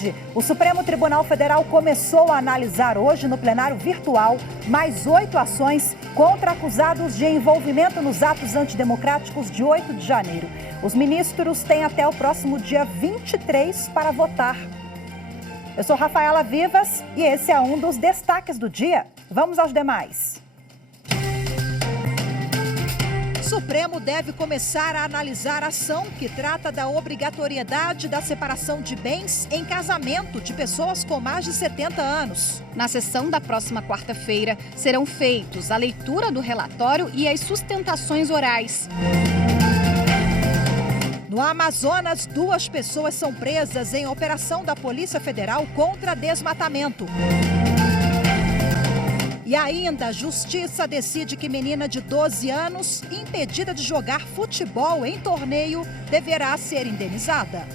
tarde. O Supremo Tribunal Federal começou a analisar hoje no plenário virtual mais 8 ações contra acusados de envolvimento nos atos antidemocráticos de 8 de janeiro. Os ministros têm até o próximo dia 23 para votar. Eu sou Rafaela Vivas e esse é um dos destaques do dia. Vamos aos demais. O Supremo deve começar a analisar a ação que trata da obrigatoriedade da separação de bens em casamento de pessoas com mais de 70 anos. Na sessão da próxima quarta-feira, serão feitos a leitura do relatório e as sustentações orais. No Amazonas, 2 pessoas são presas em operação da Polícia Federal contra desmatamento. E ainda, a Justiça decide que menina de 12 anos, impedida de jogar futebol em torneio, deverá ser indenizada.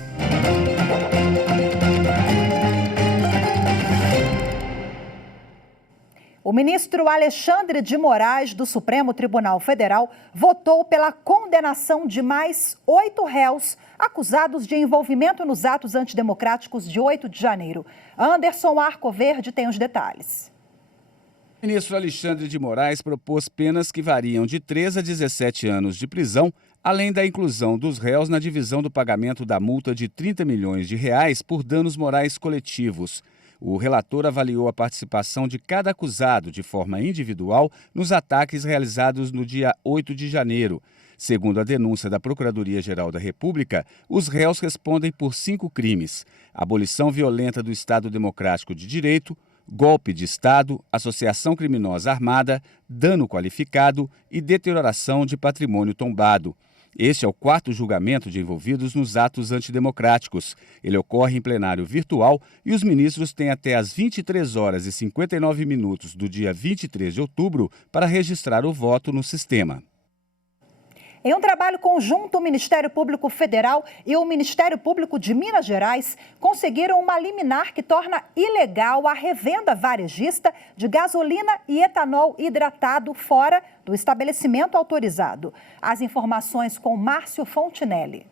O ministro Alexandre de Moraes, do Supremo Tribunal Federal, votou pela condenação de mais 8 réus acusados de envolvimento nos atos antidemocráticos de 8 de janeiro. Anderson Arcoverde tem os detalhes. O ministro Alexandre de Moraes propôs penas que variam de 3 a 17 anos de prisão, além da inclusão dos réus na divisão do pagamento da multa de R$30 milhões por danos morais coletivos. O relator avaliou a participação de cada acusado de forma individual nos ataques realizados no dia 8 de janeiro. Segundo a denúncia da Procuradoria-Geral da República, os réus respondem por 5 crimes: abolição violenta do Estado Democrático de Direito, golpe de Estado, associação criminosa armada, dano qualificado e deterioração de patrimônio tombado. Este é o 4º julgamento de envolvidos nos atos antidemocráticos. Ele ocorre em plenário virtual e os ministros têm até às 23h59 do dia 23 de outubro para registrar o voto no sistema. Em um trabalho conjunto, o Ministério Público Federal e o Ministério Público de Minas Gerais conseguiram uma liminar que torna ilegal a revenda varejista de gasolina e etanol hidratado fora do estabelecimento autorizado. As informações com Márcio Fontinelli.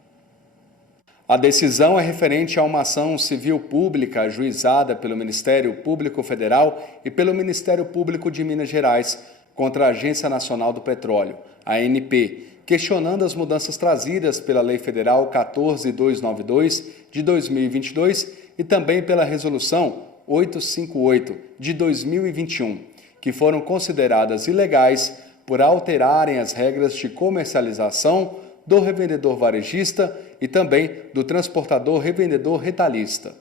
A decisão é referente a uma ação civil pública ajuizada pelo Ministério Público Federal e pelo Ministério Público de Minas Gerais contra a Agência Nacional do Petróleo, a ANP, questionando as mudanças trazidas pela Lei Federal 14.292 de 2022 e também pela Resolução 858 de 2021, que foram consideradas ilegais por alterarem as regras de comercialização do revendedor varejista e também do transportador revendedor retalhista.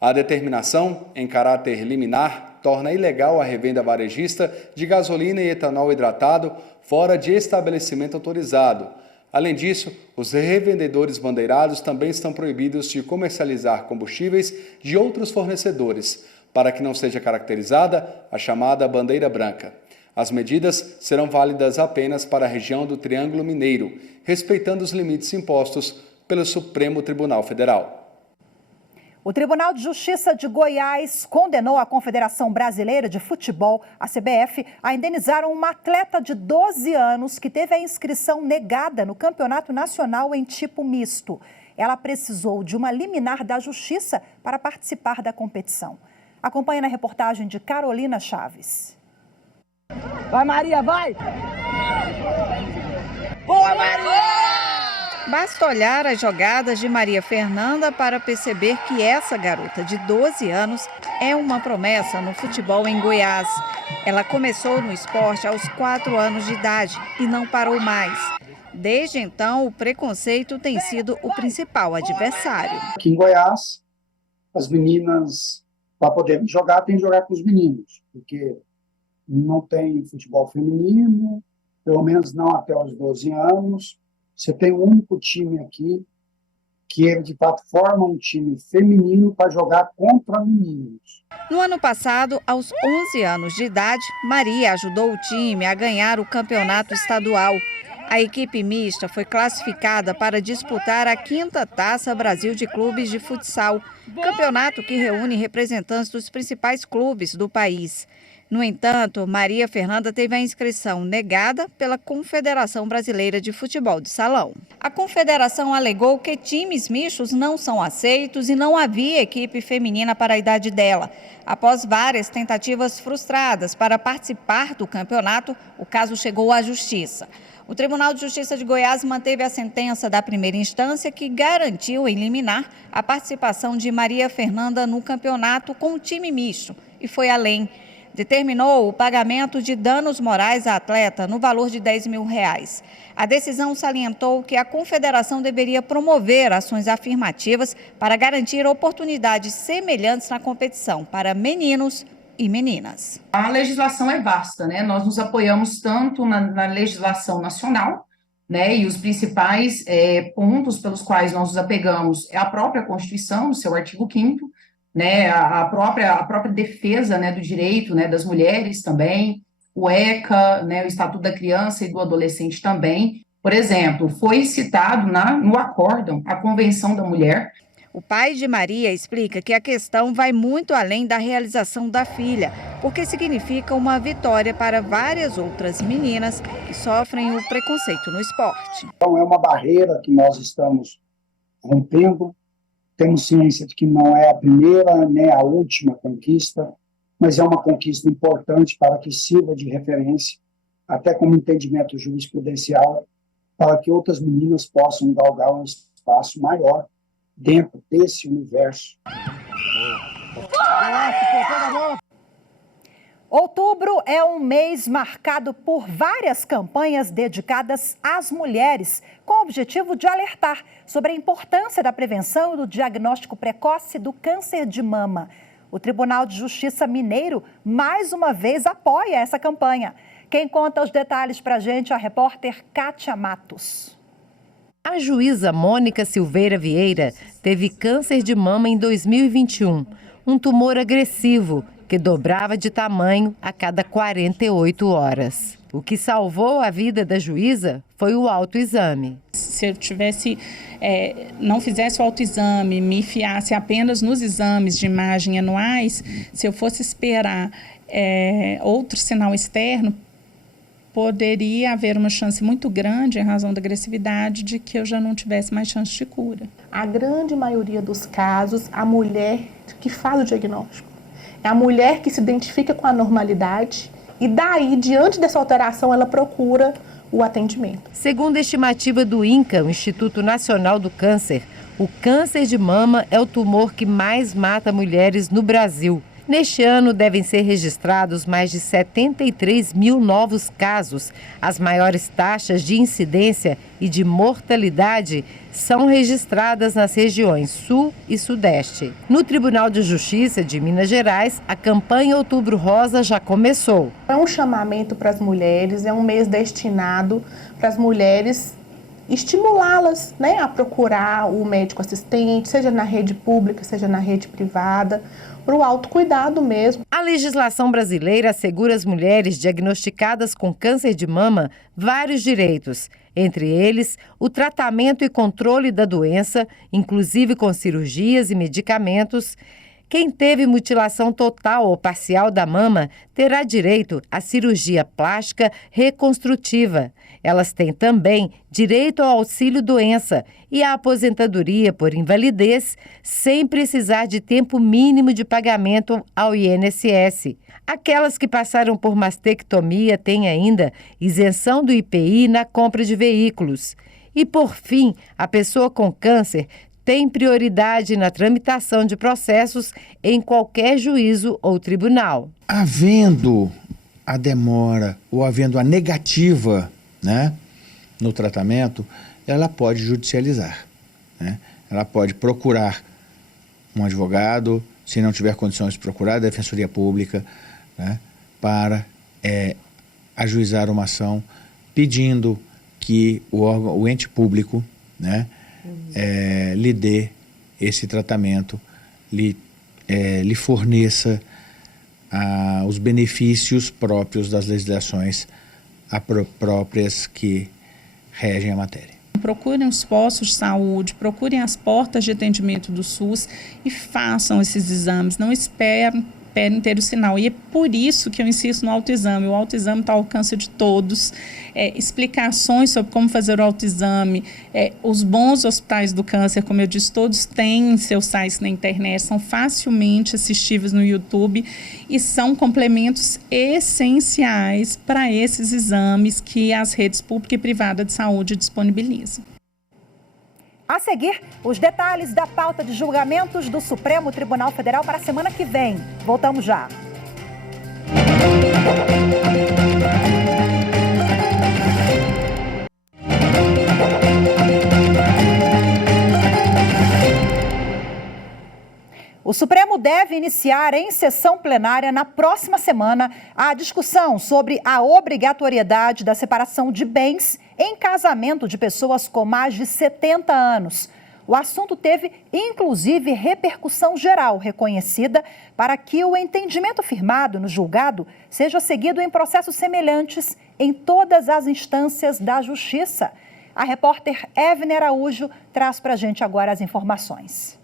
A determinação, em caráter liminar, torna ilegal a revenda varejista de gasolina e etanol hidratado fora de estabelecimento autorizado. Além disso, os revendedores bandeirados também estão proibidos de comercializar combustíveis de outros fornecedores, para que não seja caracterizada a chamada bandeira branca. As medidas serão válidas apenas para a região do Triângulo Mineiro, respeitando os limites impostos pelo Supremo Tribunal Federal. O Tribunal de Justiça de Goiás condenou a Confederação Brasileira de Futebol, a CBF, a indenizar uma atleta de 12 anos que teve a inscrição negada no Campeonato Nacional em tipo misto. Ela precisou de uma liminar da Justiça para participar da competição. Acompanhe na reportagem de Carolina Chaves. Vai, Maria, vai! Boa, Maria! Basta olhar as jogadas de Maria Fernanda para perceber que essa garota de 12 anos é uma promessa no futebol em Goiás. Ela começou no esporte aos 4 anos de idade e não parou mais. Desde então, o preconceito tem sido o principal adversário. Aqui em Goiás, as meninas, para poderem jogar, tem que jogar com os meninos, porque não tem futebol feminino, pelo menos não até os 12 anos. Você tem um único time aqui que ele, de fato, forma um time feminino para jogar contra meninos. No ano passado, aos 11 anos de idade, Maria ajudou o time a ganhar o campeonato estadual. A equipe mista foi classificada para disputar a 5ª Taça Brasil de Clubes de Futsal, campeonato que reúne representantes dos principais clubes do país. No entanto, Maria Fernanda teve a inscrição negada pela Confederação Brasileira de Futebol de Salão. A confederação alegou que times mistos não são aceitos e não havia equipe feminina para a idade dela. Após várias tentativas frustradas para participar do campeonato, o caso chegou à Justiça. O Tribunal de Justiça de Goiás manteve a sentença da primeira instância que garantiu em liminar a participação de Maria Fernanda no campeonato com o time misto e foi além. Determinou o pagamento de danos morais à atleta no valor de R$10 mil. A decisão salientou que a confederação deveria promover ações afirmativas para garantir oportunidades semelhantes na competição para meninos e meninas. A legislação é vasta, né? Nós nos apoiamos tanto na legislação nacional, né? E os principais pontos pelos quais nós nos apegamos é a própria Constituição, no seu artigo 5º, né, a própria defesa, né, do direito, né, das mulheres também, o ECA, né, o Estatuto da Criança e do Adolescente também. Por exemplo, foi citado no acórdão a Convenção da Mulher. O pai de Maria explica que a questão vai muito além da realização da filha, porque significa uma vitória para várias outras meninas que sofrem o preconceito no esporte. Então é uma barreira que nós estamos rompendo. Temos ciência de que não é a primeira nem a última conquista, mas é uma conquista importante para que sirva de referência, até como entendimento jurisprudencial, para que outras meninas possam galgar um espaço maior dentro desse universo. Outubro é um mês marcado por várias campanhas dedicadas às mulheres, com o objetivo de alertar sobre a importância da prevenção e do diagnóstico precoce do câncer de mama. O Tribunal de Justiça Mineiro, mais uma vez, apoia essa campanha. Quem conta os detalhes para a gente é a repórter Kátia Matos. A juíza Mônica Silveira Vieira teve câncer de mama em 2021, um tumor agressivo que dobrava de tamanho a cada 48 horas. O que salvou a vida da juíza foi o autoexame. Se eu não fizesse o autoexame, me fiasse apenas nos exames de imagem anuais, se eu fosse esperar outro sinal externo, poderia haver uma chance muito grande, em razão da agressividade, de que eu já não tivesse mais chance de cura. A grande maioria dos casos, a mulher que faz o diagnóstico. É a mulher que se identifica com a normalidade e daí, diante dessa alteração, ela procura o atendimento. Segundo a estimativa do INCA, o Instituto Nacional do Câncer, o câncer de mama é o tumor que mais mata mulheres no Brasil. Neste ano, devem ser registrados mais de 73 mil novos casos. As maiores taxas de incidência e de mortalidade são registradas nas regiões Sul e Sudeste. No Tribunal de Justiça de Minas Gerais, a campanha Outubro Rosa já começou. É um chamamento para as mulheres, é um mês destinado para as mulheres estimulá-las, né, a procurar o médico assistente, seja na rede pública, seja na rede privada, para o autocuidado mesmo. A legislação brasileira assegura às mulheres diagnosticadas com câncer de mama vários direitos, entre eles o tratamento e controle da doença, inclusive com cirurgias e medicamentos. Quem teve mutilação total ou parcial da mama terá direito à cirurgia plástica reconstrutiva. Elas têm também direito ao auxílio-doença e à aposentadoria por invalidez, sem precisar de tempo mínimo de pagamento ao INSS. Aquelas que passaram por mastectomia têm ainda isenção do IPI na compra de veículos. E, por fim, a pessoa com câncer tem prioridade na tramitação de processos em qualquer juízo ou tribunal. Havendo a demora ou havendo a negativa, né, no tratamento, ela pode judicializar, né? Ela pode procurar um advogado, se não tiver condições de procurar a Defensoria Pública, né, para ajuizar uma ação pedindo que o ente público, né, lhe dê esse tratamento, lhe forneça os benefícios próprios das legislações próprias que regem a matéria. Procurem os postos de saúde, procurem as portas de atendimento do SUS e façam esses exames, não esperem ter o sinal. E é por isso que eu insisto no autoexame. O autoexame está ao alcance de todos. Explicações sobre como fazer o autoexame. Os bons hospitais do câncer, como eu disse, todos têm seus sites na internet, são facilmente assistíveis no YouTube e são complementos essenciais para esses exames que as redes pública e privada de saúde disponibilizam. A seguir, os detalhes da pauta de julgamentos do Supremo Tribunal Federal para a semana que vem. Voltamos já. O Supremo deve iniciar em sessão plenária na próxima semana a discussão sobre a obrigatoriedade da separação de bens em casamento de pessoas com mais de 70 anos. O assunto teve, inclusive, repercussão geral reconhecida para que o entendimento firmado no julgado seja seguido em processos semelhantes em todas as instâncias da Justiça. A repórter Evne Araújo traz para a gente agora as informações.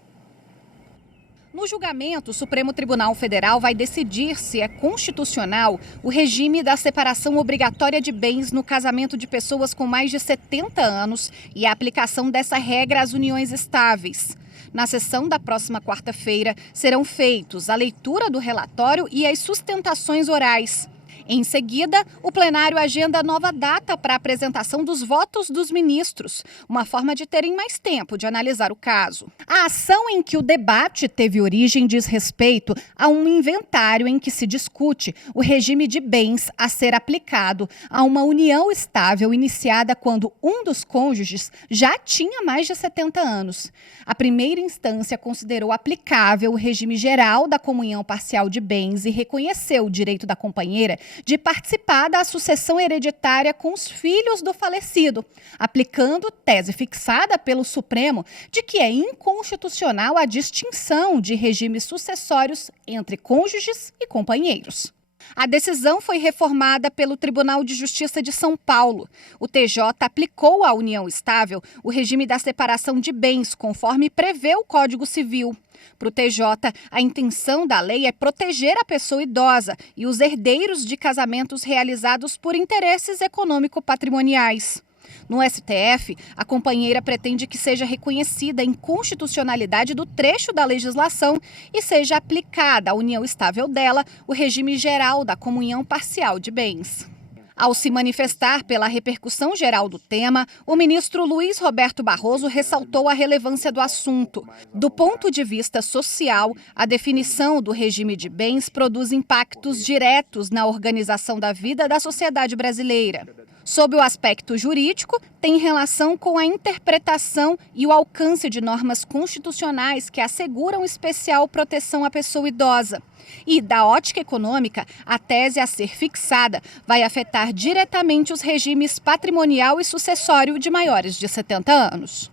No julgamento, o Supremo Tribunal Federal vai decidir se é constitucional o regime da separação obrigatória de bens no casamento de pessoas com mais de 70 anos e a aplicação dessa regra às uniões estáveis. Na sessão da próxima quarta-feira, serão feitos a leitura do relatório e as sustentações orais. Em seguida, o plenário agenda nova data para a apresentação dos votos dos ministros, uma forma de terem mais tempo de analisar o caso. A ação em que o debate teve origem diz respeito a um inventário em que se discute o regime de bens a ser aplicado a uma união estável iniciada quando um dos cônjuges já tinha mais de 70 anos. A primeira instância considerou aplicável o regime geral da comunhão parcial de bens e reconheceu o direito da companheira de participar da sucessão hereditária com os filhos do falecido, aplicando tese fixada pelo Supremo de que é inconstitucional a distinção de regimes sucessórios entre cônjuges e companheiros. A decisão foi reformada pelo Tribunal de Justiça de São Paulo. O TJ aplicou à união estável o regime da separação de bens, conforme prevê o Código Civil. Para o TJ, a intenção da lei é proteger a pessoa idosa e os herdeiros de casamentos realizados por interesses econômico-patrimoniais. No STF, a companheira pretende que seja reconhecida a inconstitucionalidade do trecho da legislação e seja aplicada à união estável dela o regime geral da comunhão parcial de bens. Ao se manifestar pela repercussão geral do tema, o ministro Luiz Roberto Barroso ressaltou a relevância do assunto. Do ponto de vista social, a definição do regime de bens produz impactos diretos na organização da vida da sociedade brasileira. Sob o aspecto jurídico, tem relação com a interpretação e o alcance de normas constitucionais que asseguram especial proteção à pessoa idosa. E, da ótica econômica, a tese a ser fixada vai afetar diretamente os regimes patrimonial e sucessório de maiores de 70 anos.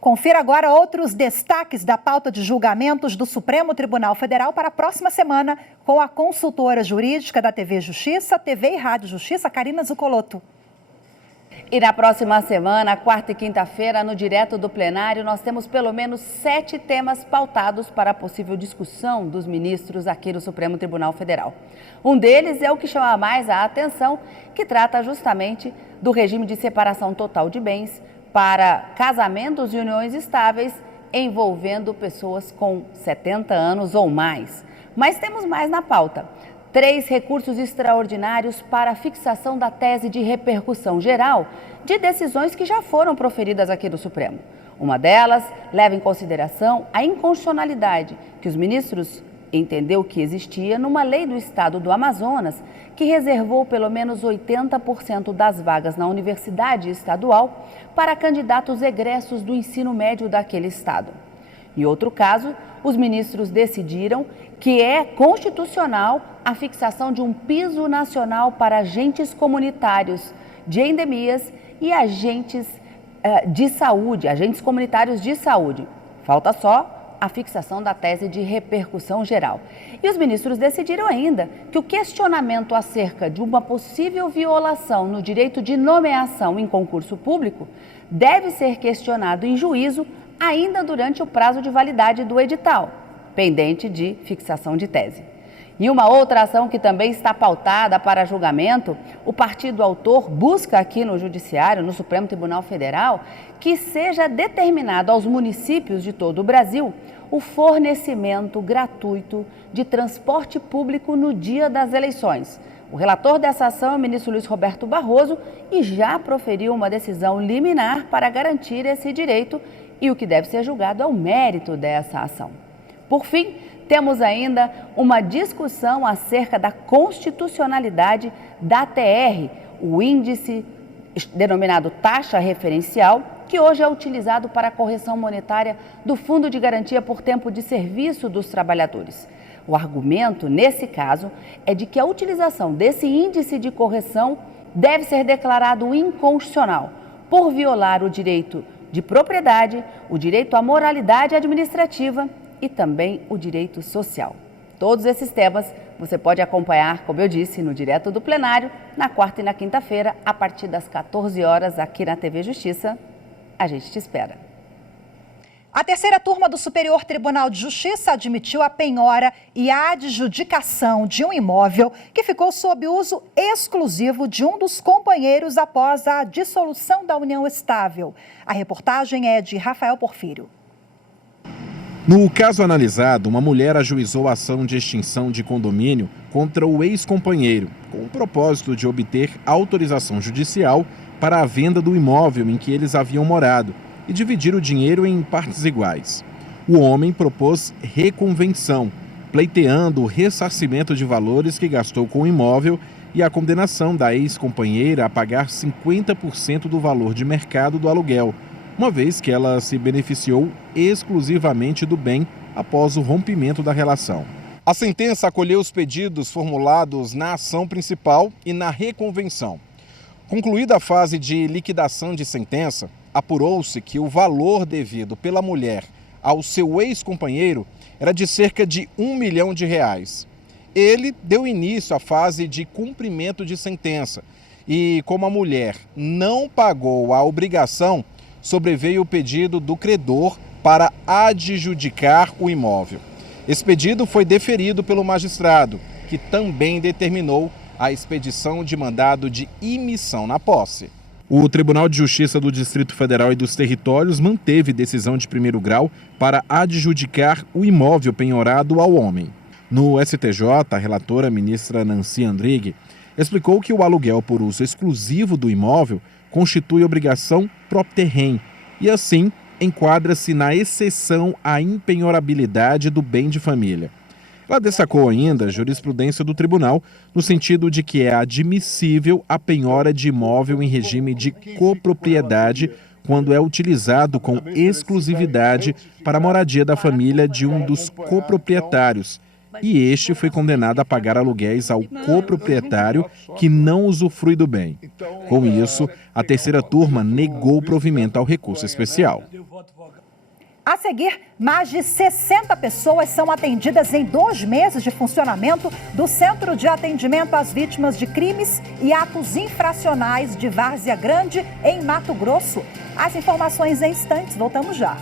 Confira agora outros destaques da pauta de julgamentos do Supremo Tribunal Federal para a próxima semana com a consultora jurídica da TV Justiça, TV e Rádio Justiça, Karina Zucolotto. E na próxima semana, quarta e quinta-feira, no Direto do Plenário, nós temos pelo menos 7 temas pautados para a possível discussão dos ministros aqui no Supremo Tribunal Federal. Um deles é o que chama mais a atenção, que trata justamente do regime de separação total de bens para casamentos e uniões estáveis envolvendo pessoas com 70 anos ou mais. Mas temos mais na pauta. 3 recursos extraordinários para a fixação da tese de repercussão geral de decisões que já foram proferidas aqui do Supremo. Uma delas leva em consideração a inconstitucionalidade que os ministros entendeu que existia numa lei do estado do Amazonas que reservou pelo menos 80% das vagas na universidade estadual para candidatos egressos do ensino médio daquele estado. Em outro caso, os ministros decidiram que é constitucional a fixação de um piso nacional para agentes comunitários de endemias e agentes de saúde, agentes comunitários de saúde. Falta só a fixação da tese de repercussão geral. E os ministros decidiram ainda que o questionamento acerca de uma possível violação no direito de nomeação em concurso público deve ser questionado em juízo ainda durante o prazo de validade do edital, pendente de fixação de tese. E uma outra ação que também está pautada para julgamento, o partido autor busca aqui no Judiciário, no Supremo Tribunal Federal, que seja determinado aos municípios de todo o Brasil o fornecimento gratuito de transporte público no dia das eleições. O relator dessa ação é o ministro Luiz Roberto Barroso e já proferiu uma decisão liminar para garantir esse direito, e o que deve ser julgado é o mérito dessa ação. Por fim, temos ainda uma discussão acerca da constitucionalidade da TR, o índice denominado taxa referencial, que hoje é utilizado para a correção monetária do Fundo de Garantia por Tempo de Serviço dos Trabalhadores. O argumento, nesse caso, é de que a utilização desse índice de correção deve ser declarado inconstitucional por violar o direito de propriedade, o direito à moralidade administrativa e também o direito social. Todos esses temas você pode acompanhar, como eu disse, no Direto do Plenário, na quarta e na quinta-feira, a partir das 14 horas, aqui na TV Justiça. A gente te espera. A terceira turma do Superior Tribunal de Justiça admitiu a penhora e a adjudicação de um imóvel que ficou sob uso exclusivo de um dos companheiros após a dissolução da união estável. A reportagem é de Rafael Porfírio. No caso analisado, uma mulher ajuizou a ação de extinção de condomínio contra o ex-companheiro, com o propósito de obter autorização judicial para a venda do imóvel em que eles haviam morado e dividir o dinheiro em partes iguais. O homem propôs reconvenção, pleiteando o ressarcimento de valores que gastou com o imóvel e a condenação da ex-companheira a pagar 50% do valor de mercado do aluguel, uma vez que ela se beneficiou exclusivamente do bem após o rompimento da relação. A sentença acolheu os pedidos formulados na ação principal e na reconvenção. Concluída a fase de liquidação de sentença, apurou-se que o valor devido pela mulher ao seu ex-companheiro era de cerca de R$1 milhão. Ele deu início à fase de cumprimento de sentença e, como a mulher não pagou a obrigação, sobreveio o pedido do credor para adjudicar o imóvel. Esse pedido foi deferido pelo magistrado, que também determinou a expedição de mandado de imissão na posse. O Tribunal de Justiça do Distrito Federal e dos Territórios manteve decisão de primeiro grau para adjudicar o imóvel penhorado ao homem. No STJ, a relatora ministra Nancy Andrighi explicou que o aluguel por uso exclusivo do imóvel constitui obrigação propter rem e, assim, enquadra-se na exceção à impenhorabilidade do bem de família. Ela destacou ainda a jurisprudência do tribunal no sentido de que é admissível a penhora de imóvel em regime de copropriedade quando é utilizado com exclusividade para a moradia da família de um dos coproprietários, e este foi condenado a pagar aluguéis ao coproprietário que não usufrui do bem. Com isso, a terceira turma negou o provimento ao recurso especial. A seguir, mais de 60 pessoas são atendidas em 2 meses de funcionamento do Centro de Atendimento às Vítimas de Crimes e Atos Infracionais de Várzea Grande, em Mato Grosso. As informações em instantes, voltamos já.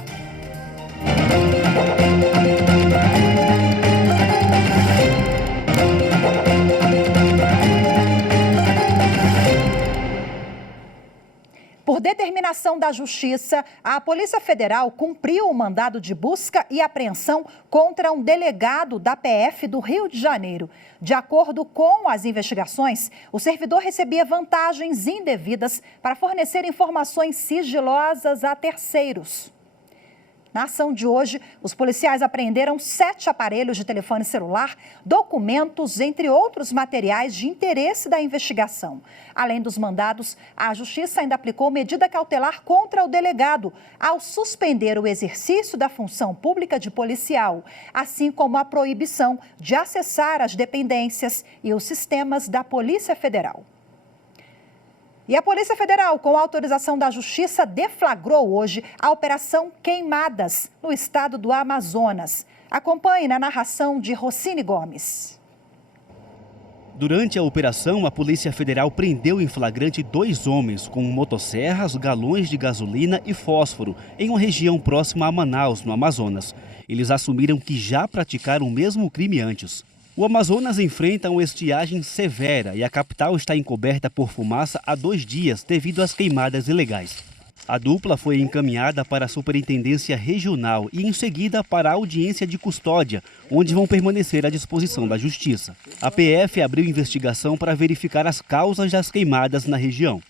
Por determinação da Justiça, a Polícia Federal cumpriu o mandado de busca e apreensão contra um delegado da PF do Rio de Janeiro. De acordo com as investigações, o servidor recebia vantagens indevidas para fornecer informações sigilosas a terceiros. Na ação de hoje, os policiais apreenderam 7 aparelhos de telefone celular, documentos, entre outros materiais de interesse da investigação. Além dos mandados, a Justiça ainda aplicou medida cautelar contra o delegado, ao suspender o exercício da função pública de policial, assim como a proibição de acessar as dependências e os sistemas da Polícia Federal. E a Polícia Federal, com autorização da Justiça, deflagrou hoje a Operação Queimadas, no estado do Amazonas. Acompanhe na narração de Rossini Gomes. Durante a operação, a Polícia Federal prendeu em flagrante 2 homens com motosserras, galões de gasolina e fósforo em uma região próxima a Manaus, no Amazonas. Eles assumiram que já praticaram o mesmo crime antes. O Amazonas enfrenta uma estiagem severa e a capital está encoberta por fumaça há 2 dias devido às queimadas ilegais. A dupla foi encaminhada para a Superintendência Regional e em seguida para a audiência de custódia, onde vão permanecer à disposição da Justiça. A PF abriu investigação para verificar as causas das queimadas na região.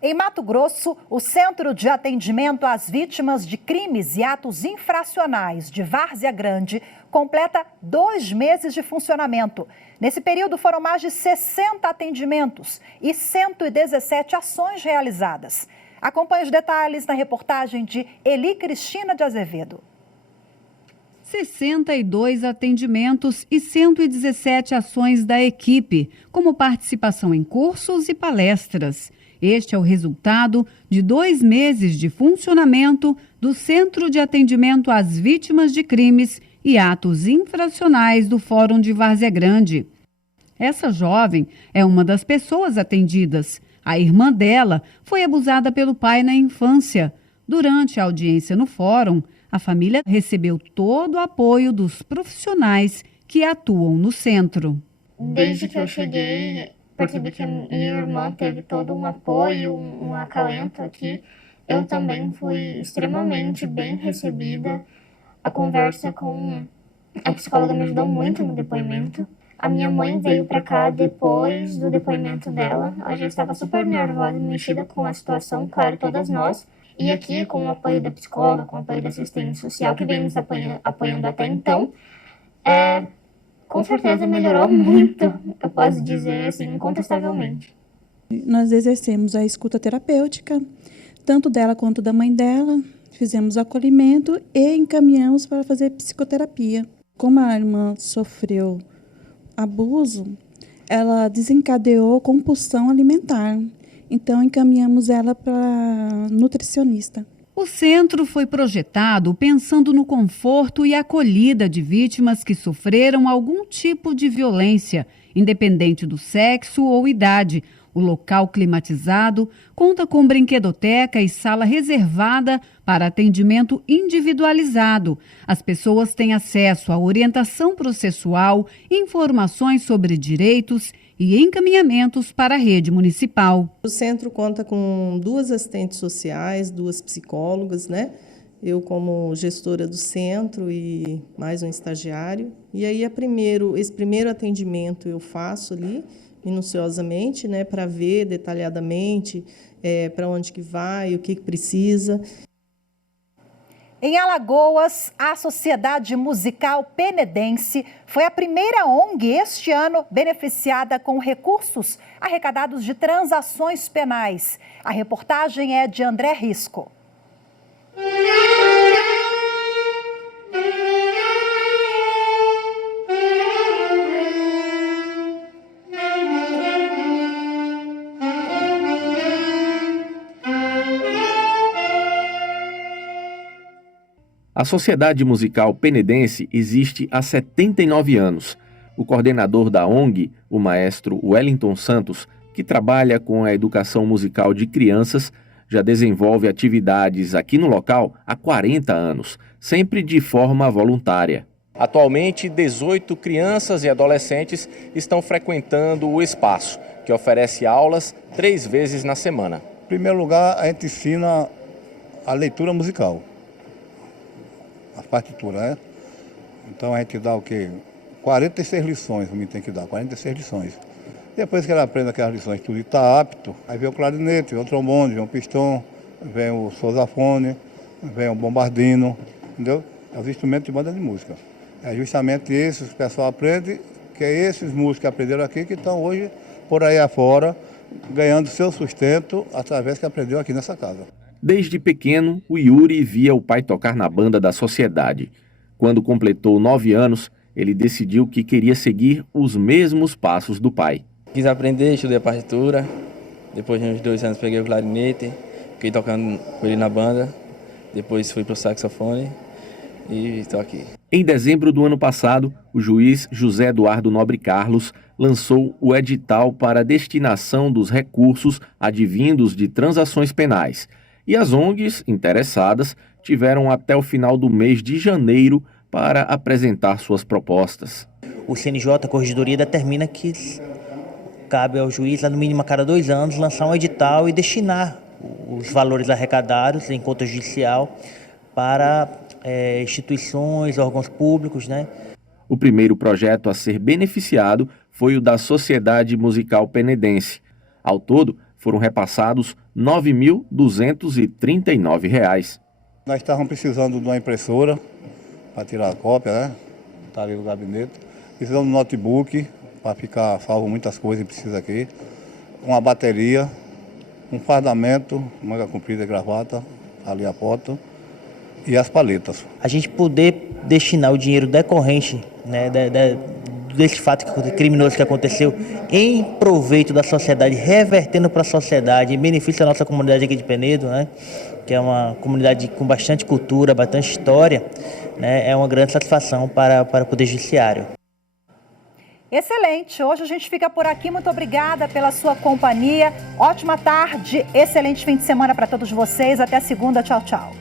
Em Mato Grosso, o Centro de Atendimento às Vítimas de Crimes e Atos Infracionais de Várzea Grande completa 2 meses de funcionamento. Nesse período foram mais de 60 atendimentos e 117 ações realizadas. Acompanhe os detalhes na reportagem de Eli Cristina de Azevedo. 62 atendimentos e 117 ações da equipe, como participação em cursos e palestras. Este é o resultado de 2 meses de funcionamento do Centro de Atendimento às Vítimas de Crimes e Atos Infracionais do Fórum de Várzea Grande. Essa jovem é uma das pessoas atendidas. A irmã dela foi abusada pelo pai na infância. Durante a audiência no fórum, a família recebeu todo o apoio dos profissionais que atuam no centro. Desde que eu cheguei, percebi que a minha irmã teve todo um apoio, um acalento aqui. Eu também fui extremamente bem recebida. A conversa com a psicóloga me ajudou muito no depoimento. A minha mãe veio para cá depois do depoimento dela. Ela já estava super nervosa e mexida com a situação, claro, todas nós. E aqui, com o apoio da psicóloga, com o apoio da assistente social, que vem nos apoiando até então, com certeza melhorou muito, eu posso dizer assim, incontestavelmente. Nós exercemos a escuta terapêutica, tanto dela quanto da mãe dela. Fizemos acolhimento e encaminhamos para fazer psicoterapia. Como a irmã sofreu abuso, ela desencadeou compulsão alimentar. Então, encaminhamos ela para nutricionista. O centro foi projetado pensando no conforto e acolhida de vítimas que sofreram algum tipo de violência, independente do sexo ou idade. O local climatizado conta com brinquedoteca e sala reservada para atendimento individualizado. As pessoas têm acesso à orientação processual, informações sobre direitos e encaminhamentos para a rede municipal. O centro conta com 2 assistentes sociais, 2 psicólogas, né? Eu como gestora do centro e mais um estagiário. E aí esse primeiro atendimento eu faço ali, minuciosamente, né, para ver detalhadamente para onde que vai, o que precisa. Em Alagoas, a Sociedade Musical Penedense foi a primeira ONG este ano beneficiada com recursos arrecadados de transações penais. A reportagem é de André Risco. A Sociedade Musical Penedense existe há 79 anos. O coordenador da ONG, o maestro Wellington Santos, que trabalha com a educação musical de crianças, já desenvolve atividades aqui no local há 40 anos, sempre de forma voluntária. Atualmente, 18 crianças e adolescentes estão frequentando o espaço, que oferece aulas 3 vezes na semana. Em primeiro lugar, a gente ensina a leitura musical. A partitura, né? Então a gente dá o quê? 46 lições, o menino tem que dar, 46 lições. Depois que ele aprende aquelas lições, tudo está apto, aí vem o clarinete, vem o trombone, vem o pistão, vem o sousafone, vem o bombardino, entendeu? É os instrumentos de banda de música. É justamente esses que o pessoal aprende, que é esses músicos que aprenderam aqui, que estão hoje por aí afora, ganhando seu sustento através que aprendeu aqui nessa casa. Desde pequeno, o Yuri via o pai tocar na banda da sociedade. Quando completou 9 anos, ele decidiu que queria seguir os mesmos passos do pai. Quis aprender, estudei a partitura Depois de uns 2 anos peguei o clarinete, fiquei tocando com ele na banda. Depois fui para o saxofone e estou aqui. Em dezembro do ano passado, o juiz José Eduardo Nobre Carlos lançou o edital para a destinação dos recursos advindos de transações penais. E as ONGs interessadas tiveram até o final do mês de janeiro para apresentar suas propostas. O CNJ, a Corregedoria, determina que cabe ao juiz, no mínimo a cada 2 anos, lançar um edital e destinar os valores arrecadados em conta judicial para instituições, órgãos públicos, né? O primeiro projeto a ser beneficiado foi o da Sociedade Musical Penedense. Ao todo, foram repassados R$ 9.239. Nós estávamos precisando de uma impressora para tirar a cópia, né? Está ali no gabinete. Precisamos de um notebook para ficar salvo muitas coisas que precisa aqui. Uma bateria, um fardamento, manga comprida e gravata, ali a foto, e as paletas. A gente poder destinar o dinheiro decorrente, né, desse fato criminoso que aconteceu em proveito da sociedade, revertendo para a sociedade, em benefício da nossa comunidade aqui de Penedo, né, que é uma comunidade com bastante cultura, bastante história, né, é uma grande satisfação para o Poder Judiciário. Excelente, hoje a gente fica por aqui, muito obrigada pela sua companhia, ótima tarde, excelente fim de semana para todos vocês, até segunda, tchau, tchau.